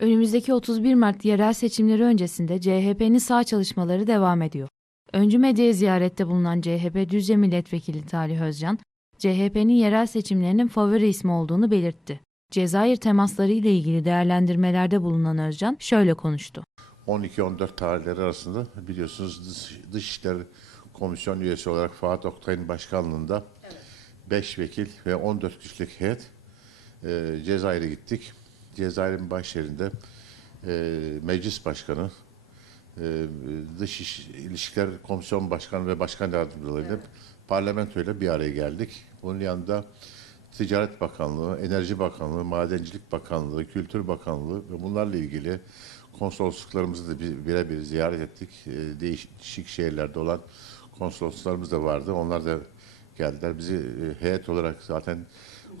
Önümüzdeki 31 Mart yerel seçimleri öncesinde CHP'nin sağ çalışmaları devam ediyor. Öncü medyaya ziyarette bulunan CHP Düzce Milletvekili Talih Özcan, CHP'nin yerel seçimlerinin favori ismi olduğunu belirtti. Cezayir temasları ile ilgili değerlendirmelerde bulunan Özcan şöyle konuştu. 12-14 tarihleri arasında biliyorsunuz Dış- Dışişleri Komisyon üyesi olarak Fuat Oktay'ın başkanlığında 5 vekil ve 14 kişilik heyet e, Cezayir'e gittik. Cezayir'in başşehrinde e, meclis başkanı, e, Dış İş- İlişkiler Komisyon Başkanı ve Başkan Yardımcılarıyla parlamentoyla bir araya geldik. Bunun yanında Ticaret Bakanlığı, Enerji Bakanlığı, Madencilik Bakanlığı, Kültür Bakanlığı ve bunlarla ilgili konsolosluklarımızı da bir- birebir ziyaret ettik. E, Değişik şehirlerde olan konsoloslarımız da vardı. Onlar da geldiler. Bizi e, heyet olarak zaten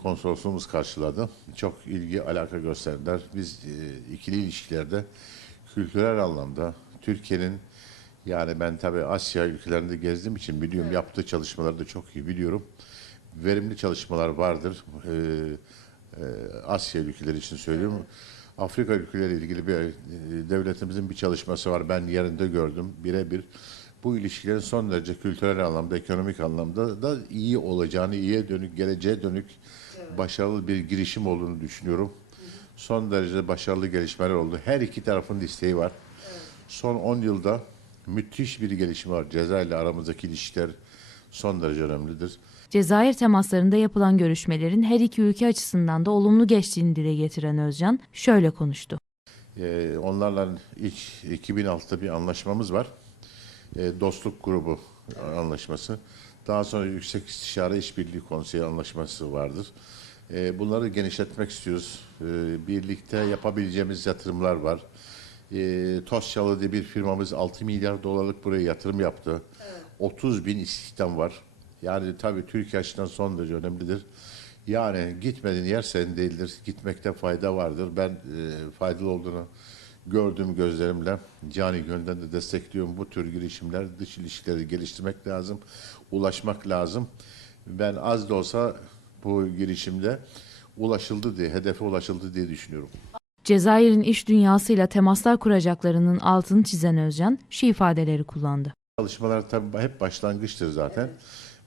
konsolosluğumuz karşıladı. Çok ilgi, alaka gösterdiler. Biz e, ikili ilişkilerde kültürel anlamda Türkiye'nin yani ben tabii Asya ülkelerinde gezdiğim için biliyorum. Yaptığı çalışmaları da çok iyi biliyorum. Verimli çalışmalar vardır. Ee, e, Asya ülkeleri için söylüyorum. Afrika ülkeleriyle ilgili bir devletimizin bir çalışması var. Ben yerinde gördüm birebir. Bu ilişkilerin son derece kültürel anlamda, ekonomik anlamda da iyi olacağını, iyiye dönük, geleceğe dönük başarılı bir girişim olduğunu düşünüyorum. Son derece başarılı gelişmeler oldu. Her iki tarafın da isteği var. Son 10 yılda müthiş bir gelişme var. Cezayir'le aramızdaki ilişkiler son derece önemlidir. Cezayir temaslarında yapılan görüşmelerin her iki ülke açısından da olumlu geçtiğini dile getiren Özcan şöyle konuştu. Ee, onlarla ilk 2006'da bir anlaşmamız var. Ee, dostluk grubu anlaşması. Daha sonra Yüksek İstişare İşbirliği Konseyi anlaşması vardır. Ee, bunları genişletmek istiyoruz. Ee, birlikte yapabileceğimiz yatırımlar var. Ee, Tosyalı diye bir firmamız 6 milyar dolarlık buraya yatırım yaptı. 30 bin istihdam var. Yani tabii Türkiye açısından son derece önemlidir. Yani gitmediğin yer senin değildir. Gitmekte fayda vardır. Ben e, faydalı olduğunu gördüğüm gözlerimle cani gönülden de destekliyorum. Bu tür girişimler dış ilişkileri geliştirmek lazım, ulaşmak lazım. Ben az da olsa bu girişimde ulaşıldı diye, hedefe ulaşıldı diye düşünüyorum. Cezayir'in iş dünyasıyla temaslar kuracaklarının altını çizen Özcan şu ifadeleri kullandı. Çalışmalar tabii hep başlangıçtır zaten.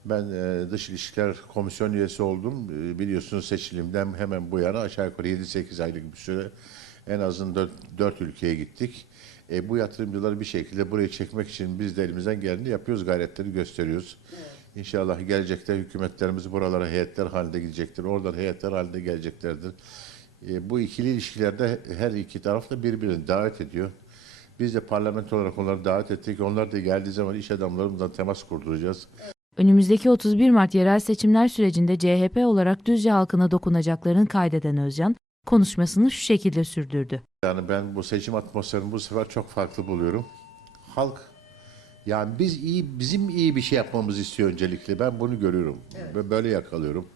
Ben e, dış ilişkiler komisyon üyesi oldum. E, biliyorsunuz seçilimden hemen bu yana aşağı yukarı 7-8 aylık bir süre en azından 4, ülkeye gittik. E, bu yatırımcıları bir şekilde buraya çekmek için biz de elimizden geleni yapıyoruz, gayretleri gösteriyoruz. İnşallah gelecekte hükümetlerimiz buralara heyetler halinde gidecektir. Oradan heyetler halinde geleceklerdir. E, bu ikili ilişkilerde her iki taraf da birbirini davet ediyor. Biz de parlamento olarak onları davet ettik. Onlar da geldiği zaman iş adamlarımızla temas kurduracağız. Önümüzdeki 31 Mart yerel seçimler sürecinde CHP olarak Düzce halkına dokunacaklarını kaydeden Özcan, konuşmasını şu şekilde sürdürdü. Yani ben bu seçim atmosferini bu sefer çok farklı buluyorum. Halk yani biz iyi bizim iyi bir şey yapmamızı istiyor öncelikle. Ben bunu görüyorum. Ve böyle yakalıyorum.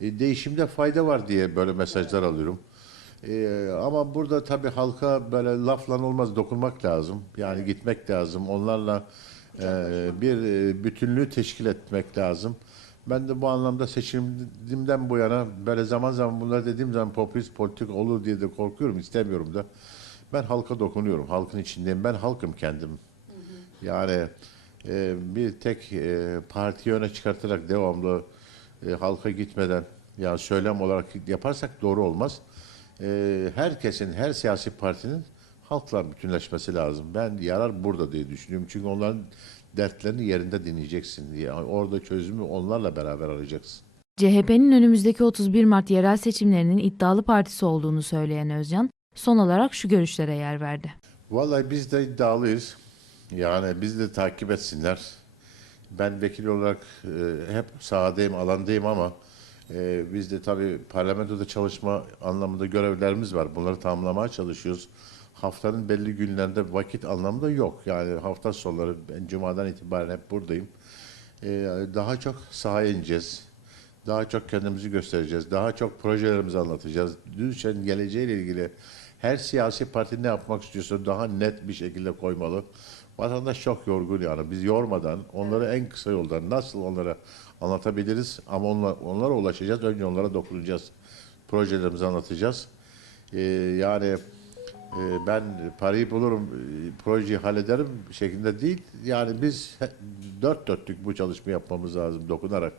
E, değişimde fayda var diye böyle mesajlar alıyorum. E, ama burada tabii halka böyle lafla olmaz dokunmak lazım. Yani gitmek lazım. Onlarla e, bir e, bütünlüğü teşkil etmek lazım. Ben de bu anlamda seçimimden bu yana böyle zaman zaman bunları dediğim zaman popülist politik olur diye de korkuyorum, istemiyorum da. Ben halka dokunuyorum, halkın içindeyim. Ben halkım kendim. Yani e, bir tek e, partiyi öne çıkartarak devamlı e, halka gitmeden yani söylem olarak yaparsak doğru olmaz. E, herkesin, her siyasi partinin halkla bütünleşmesi lazım. Ben yarar burada diye düşünüyorum. Çünkü onların dertlerini yerinde dinleyeceksin. Yani orada çözümü onlarla beraber arayacaksın. CHP'nin önümüzdeki 31 Mart yerel seçimlerinin iddialı partisi olduğunu söyleyen Özcan, son olarak şu görüşlere yer verdi. Vallahi biz de iddialıyız. Yani biz de takip etsinler. Ben vekil olarak e, hep sahadayım, alandayım ama e, biz de tabii parlamentoda çalışma anlamında görevlerimiz var. Bunları tamamlamaya çalışıyoruz. Haftanın belli günlerinde vakit anlamda yok. Yani hafta sonları ben cumadan itibaren hep buradayım. E, daha çok sahaya ineceğiz. Daha çok kendimizi göstereceğiz. Daha çok projelerimizi anlatacağız. Düzce'nin geleceğiyle ilgili her siyasi parti ne yapmak istiyorsa daha net bir şekilde koymalı. Vatandaş çok yorgun yani. Biz yormadan onları en kısa yoldan nasıl onlara anlatabiliriz ama onlara, onlara ulaşacağız. Önce onlara dokunacağız. Projelerimizi anlatacağız. Ee, yani e, ben parayı bulurum, e, projeyi hallederim şeklinde değil. Yani biz dört dörtlük bu çalışmayı yapmamız lazım dokunarak.